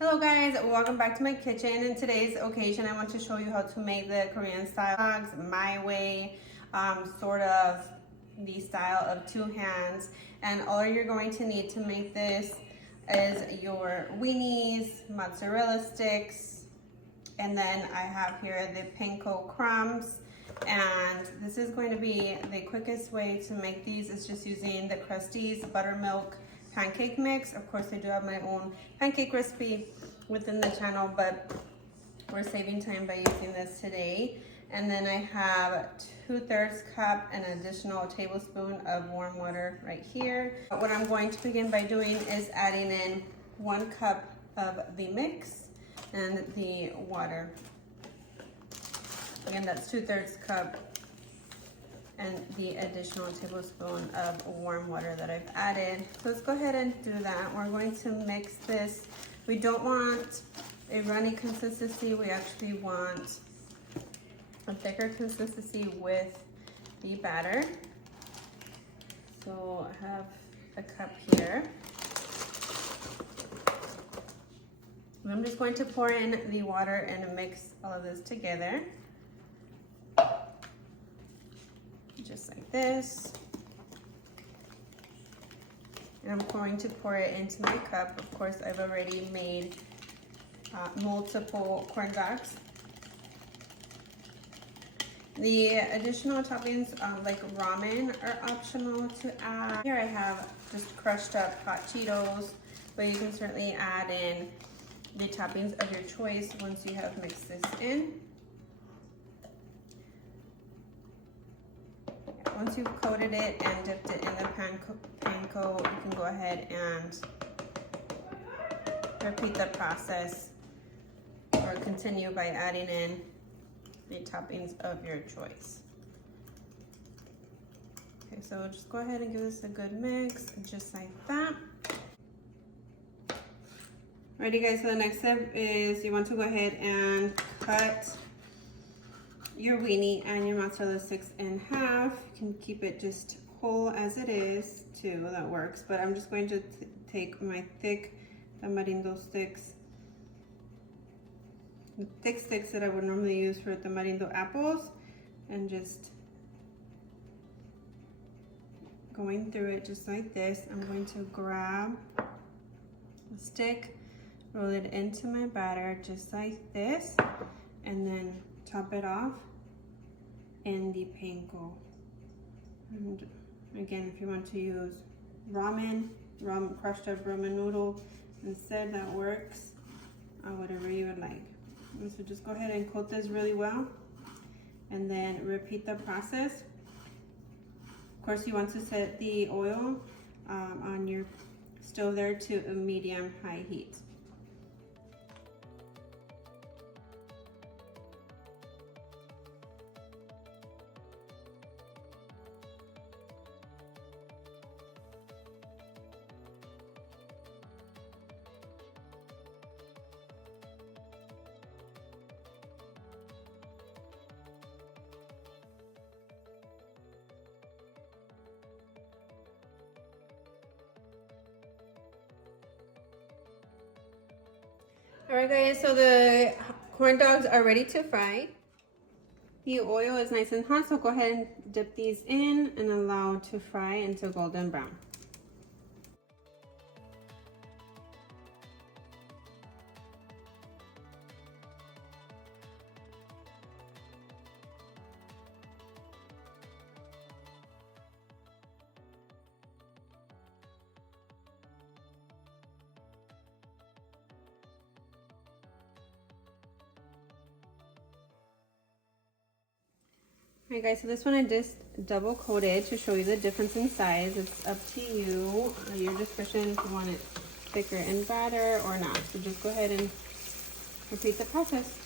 Hello guys, welcome back to my kitchen. In today's occasion, I want to show you how to make the Korean style dogs my way, sort of the style of two hands. And all you're going to need to make this is your weenies, mozzarella sticks, and then I have here the panko crumbs. And this is going to be the quickest way to make these. It's just using the Krusteaz buttermilk pancake mix. Of course, I do have my own pancake recipe within the channel, but we're saving time by using this today. And then I have 2/3 cup, an additional tablespoon of warm water right here. What I'm going to begin by doing is adding in 1 cup of the mix and the water. Again, that's 2/3 cup and the additional tablespoon of warm water that I've added. So let's go ahead and do that. We're going to mix this. We don't want a runny consistency. We actually want a thicker consistency with the batter. So I have a cup here. And I'm just going to pour in the water and mix all of this together. Just like this. And I'm going to pour it into my cup. Of course, I've already made multiple corn dogs. The additional toppings like ramen are optional to add. Here I have just crushed up hot Cheetos, but you can certainly add in the toppings of your choice once you have mixed this in. Once you've coated it and dipped it in the panko, you can go ahead and repeat the process or continue by adding in the toppings of your choice. Okay, so just go ahead and give this a good mix, just like that. Alrighty guys, so the next step is you want to go ahead and cut your weenie and your mozzarella sticks in half. You can keep it just whole as it is too, that works. But I'm just going to take my thick tamarindo sticks, the thick sticks that I would normally use for tamarindo apples, and just going through it just like this. I'm going to grab the stick, roll it into my batter just like this, and then top it off in the panko. And again, if you want to use ramen, crushed up ramen noodle instead, that works. Whatever you would like. And so just go ahead and coat this really well, and then repeat the process. Of course, you want to set the oil on your stove there to a medium-high heat. Alright guys, so the corn dogs are ready to fry. The oil is nice and hot, so go ahead and dip these in and allow to fry until golden brown. Alright guys, so this one I just double coated to show you the difference in size. It's up to you, your discretion, if you want it thicker in batter or not. So just go ahead and repeat the process.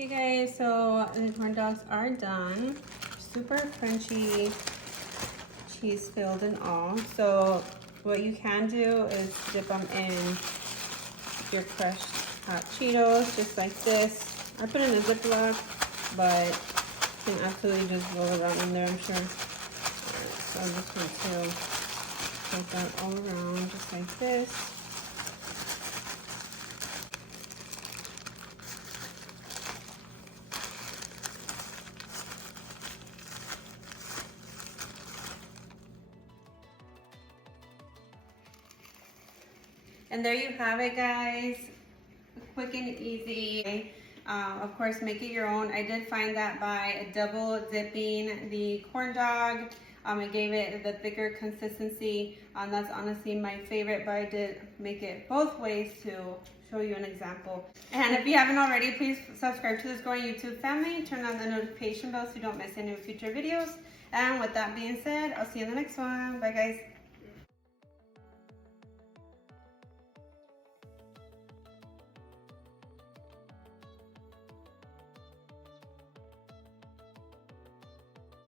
Okay guys, so the corn dogs are done. Super crunchy, cheese filled and all. So What you can do is dip them in your crushed hot Cheetos, just like this. I put in a Ziploc, but you can absolutely just roll around in there, I'm sure. Alright, so I'm just going to put that all around, just like this. And there you have it, guys. Quick and easy. Of course, make it your own. I did find that by double dipping the corn dog. It gave it the thicker consistency. That's honestly my favorite, but I did make it both ways to show you an example. And if you haven't already, please subscribe to this growing YouTube family. Turn on the notification bell so you don't miss any future videos. And with that being said, I'll see you in the next one. Bye, guys.